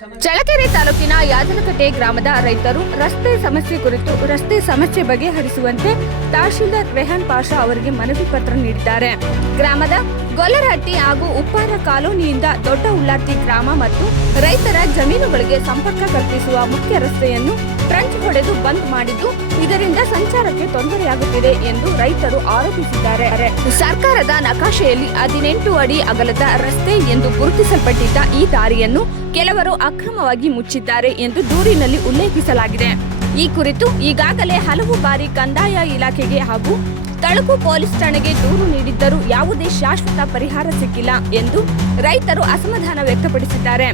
ಚಳ್ಳಕೆರೆ ತಾಲೂಕಿನ ಯಾದಲಕಟ್ಟೆ ಗ್ರಾಮದ ರೈತರು ರಸ್ತೆ ಸಮಸ್ಯೆ ಕುರಿತು ರಸ್ತೆ ಸಮಸ್ಯೆ ಬಗೆಹರಿಸುವಂತೆ ತಹಶೀಲ್ದಾರ್ ರೆಹಾನ್ ಪಾಷಾ ಅವರಿಗೆ ಮನವಿ ಪತ್ರ ನೀಡಿದ್ದಾರೆ. ಗ್ರಾಮದ ಗೊಲ್ಲರಹಟ್ಟಿ ಹಾಗೂ ಉಪ್ಪಾರ ಕಾಲೋನಿಯಿಂದ ದೊಡ್ಡ ಉಳ್ಳಾರ್ತಿ ಗ್ರಾಮ ಮತ್ತು ರೈತರ ಜಮೀನುಗಳಿಗೆ ಸಂಪರ್ಕ ಕಲ್ಪಿಸುವ ಮುಖ್ಯ ರಸ್ತೆಯನ್ನು ಟ್ರಂಚ್ ಹೊಡೆದು ಬಂದ್ ಮಾಡಿದ್ದು, ಇದರಿಂದ ಸಂಚಾರಕ್ಕೆ ತೊಂದರೆಯಾಗುತ್ತಿದೆ ಎಂದು ರೈತರು ಆರೋಪಿಸಿದ್ದಾರೆ. ಸರ್ಕಾರದ ನಕಾಶೆಯಲ್ಲಿ 18 ಅಡಿ ಅಗಲದ ರಸ್ತೆ ಎಂದು ಗುರುತಿಸಲ್ಪಟ್ಟಿದ್ದ ಈ ದಾರಿಯನ್ನು ಕೆಲವರು ಅಕ್ರಮವಾಗಿ ಮುಚ್ಚಿದ್ದಾರೆ ಎಂದು ದೂರಿನಲ್ಲಿ ಉಲ್ಲೇಖಿಸಲಾಗಿದೆ. ಈ ಕುರಿತು ಈಗಾಗಲೇ ಹಲವು ಬಾರಿ ಕಂದಾಯ ಇಲಾಖೆಗೆ ಹಾಗೂ ತಳಕು ಪೊಲೀಸ್ ಠಾಣೆಗೆ ದೂರು ನೀಡಿದ್ದರೂ ಯಾವುದೇ ಶಾಶ್ವತ ಪರಿಹಾರ ಸಿಕ್ಕಿಲ್ಲ ಎಂದು ರೈತರು ಅಸಮಾಧಾನ ವ್ಯಕ್ತಪಡಿಸಿದ್ದಾರೆ.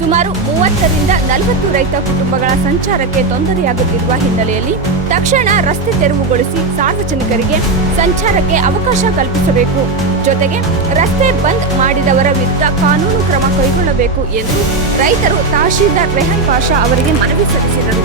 ಸುಮಾರು 30 ರಿಂದ 40 ರೈತ ಕುಟುಂಬಗಳ ಸಂಚಾರಕ್ಕೆ ತೊಂದರೆಯಾಗುತ್ತಿರುವ ಹಿನ್ನೆಲೆಯಲ್ಲಿ ತಕ್ಷಣ ರಸ್ತೆ ತೆರವುಗೊಳಿಸಿ ಸಾರ್ವಜನಿಕರಿಗೆ ಸಂಚಾರಕ್ಕೆ ಅವಕಾಶ ಕಲ್ಪಿಸಬೇಕು. ಜೊತೆಗೆ ರಸ್ತೆ ಬಂದ್ ಮಾಡಿದವರ ವಿರುದ್ಧ ಕಾನೂನು ಕ್ರಮ ಕೈಗೊಳ್ಳಬೇಕು ಎಂದು ರೈತರು ತಹಶೀಲ್ದಾರ್ ರೆಹಾನ್ ಪಾಷಾ ಅವರಿಗೆ ಮನವಿ ಸಲ್ಲಿಸಿದರು.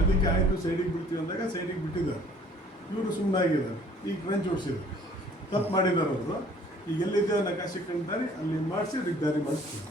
ಅದಕ್ಕೆ ಆಯಿತು ಸೈಡಿಗೆ ಬಿಡ್ತೀವಿ ಅಂದಾಗ ಸೈಡಿಗೆ ಬಿಟ್ಟಿದ್ದಾರೆ. ಇವರು ಸುಮ್ಮನಾಗಿದ್ದಾರೆ. ಈಗ ಟ್ರೆಂಚ್ ಓಡಿಸಿದ್ರು, ತಪ್ಪು ಮಾಡಿದ್ದಾರೆ ಅವರು. ಈಗ ಎಲ್ಲಿದ್ದೇವೆ ನಕಾಶೆ ಕಂಡಿದ್ದಾರೆ ಅಲ್ಲಿ ಮಾಡಿಸಿ ದಾರಿ ಮಾಡಿಸ್ತೀವಿ.